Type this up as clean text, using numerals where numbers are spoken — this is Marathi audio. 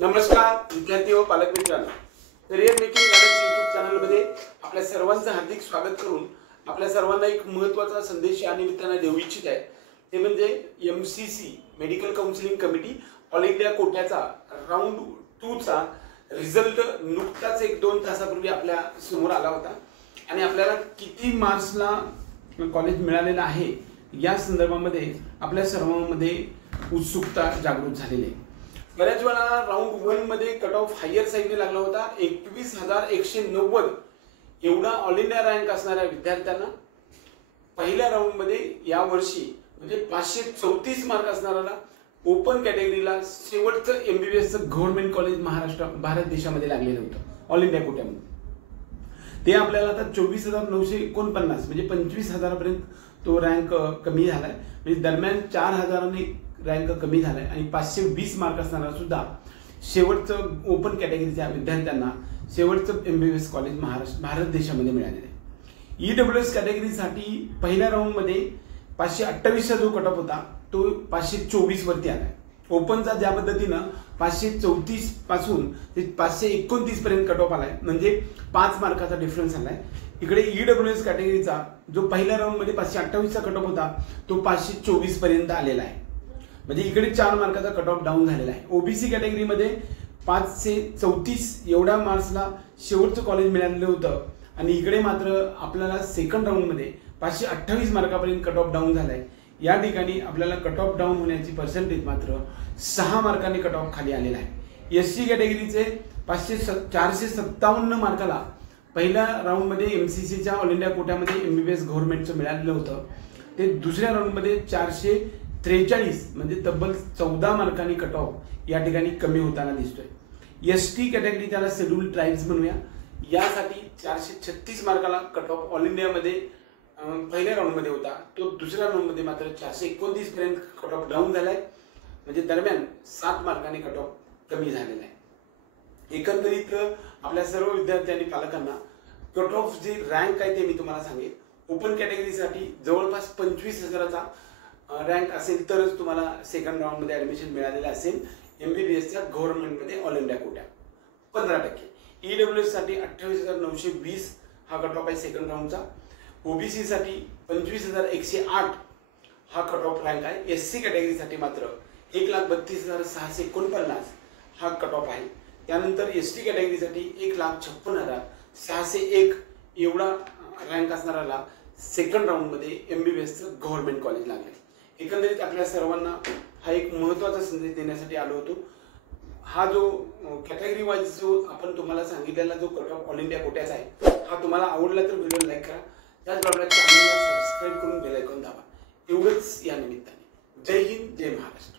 नमस्कार विद्यार्थी व पालक मित्रांनो, करियर मेकिंग गार्डन्स यूट्यूब चॅनलमध्ये आपल्या सर्वांचं हार्दिक स्वागत करून आपल्या सर्वांना एक महत्त्वाचा संदेश या निमित्ताने देऊ इच्छित आहे। ते म्हणजे MCC medical counselling committee all India कोट्याचा राऊंड 2 चा रिझल्ट नुकताच 1-2 तासापूर्वी आपल्या समोर आला होता आणि आपल्याला किती मार्क्सला कॉलेज मिळालेला आहे या संदर्भामध्ये आपल्या सर्वांमध्ये उत्सुकता जागृत झालेली आहे। बऱ्याच वेळा राऊंड 1 मध्ये कट ऑफ हायर साईडने लागला होता 21,190 एवढा ऑल इंडिया रँक असणाऱ्या विद्यार्थ्यांना पहिल्या राऊंड मध्ये या वर्षी म्हणजे 534 मार्क असणाऱ्याला ओपन कॅटेगरीला शेवटचं MBBS चं गव्हर्नमेंट कॉलेज महाराष्ट्र भारत देशामध्ये लागलेलं होतं ऑल इंडिया कोट्यामध्ये। ते आपल्याला आता 24,949 म्हणजे 25,000 पर्यंत तो रँक कमी झालाय, म्हणजे दरम्यान 4,000 रँक कमी झालाय आणि 520 मार्क असणारा सुद्धा शेवटचं ओपन कॅटेगरीच्या विद्यार्थ्यांना शेवटचं MBBS कॉलेज महाराष्ट्र भारत देशामध्ये मिळालेलं आहे। EWS कॅटेगरीसाठी पहिल्या राऊंड मध्ये 528 चा जो कट ऑफ होता तो 524 वरती आलाय। ओपनचा ज्या पद्धतीनं 534 पासून ते 529 पर्यंत कट ऑफ आलाय, म्हणजे 5 मार्काचा डिफरन्स आलाय। इकडे EWS कॅटेगरीचा जो पहिल्या राऊंड मध्ये 528 चा कट ऑफ होता तो 524 पर्यंत आलेला आहे, म्हणजे इकडे 4 मार्काचा कट ऑफ डाऊन झालेला आहे। OBC कॅटेगरीमध्ये 534 एवढ्या मार्क्सला शेवटचं कॉलेज मिळालेलं होतं आणि इकडे मात्र आपल्याला सेकंड राऊंड मध्ये 528 मार्कापर्यंत कट ऑफ डाऊन झालाय। या ठिकाणी आपल्याला कट ऑफ डाऊन होण्याची पर्सेंटेज मात्र 6 मार्कांनी कट ऑफ खाली आलेला आहे। SC कॅटेगरीचे 457 मार्काला पहिल्या राऊंड मध्ये MCCच्या ऑल इंडिया कोट्यामध्ये MBBS गव्हर्नमेंटचं मिळालेलं होतं, ते दुसऱ्या राऊंड मध्ये 443 म्हणजे तब्बल 14 मार्कांनी कट ऑफ या ठिकाणी कमी होताना दिसतोय। ST कॅटेगरी त्याला शेड्यूल्ड ट्राइब्स म्हणूया, यासाठी 436 मार्काला कट ऑफ ऑल इंडियामध्ये पहिल्या राऊंड मध्ये होता, तो दुसऱ्या राऊंड मध्ये मात्र 429 पर्यंत कट ऑफ डाऊन झालाय, म्हणजे दरम्यान 7 मार्कांनी कट ऑफ कमी झालेला आहे। एकंदरीत आपल्या सर्व विद्यार्थी आणि पालकांना कट ऑफ जे रँक आहे ते मी तुम्हाला सांगेन। ओपन कॅटेगरीसाठी जवळपास 25,000चा रँक असेल तरच तुम्हाला सेकंड राऊंड मध्ये ऍडमिशन मिळालेलं असेल MBBSच्या गव्हर्नमेंट मध्ये ऑल इंडिया कोट्या। 15% EWS साठी 28,920 हा कट ऑफ आहे सेकंड राऊंडचा। OBC साठी 25,108 हा कट ऑफ रँक आहे। SC कॅटेगरीसाठी मात्र 1,32,649 हा कट ऑफ आहे। त्यानंतर ST कॅटेगरीसाठी 1,56,601 एवढा रँक असणाऱ्याला सेकंड राऊंड मध्ये MBBSचं गव्हर्नमेंट कॉलेज लागले। एकंदरीत आपल्या सर्वांना हा एक महत्त्वाचा संदेश देण्यासाठी आलो होतो। हा जो कॅटेगरी वाईज जो आपण तुम्हाला सांगितलेला जो कट ऑफ ऑल इंडिया कोट्याचा आहे हा तुम्हाला आवडला तर व्हिडिओ लाईक करा, त्याचबरोबर चॅनलला सबस्क्राईब करून बेल आयकॉन दाबा। एवढंच या निमित्ताने। जय हिंद, जय महाराष्ट्र।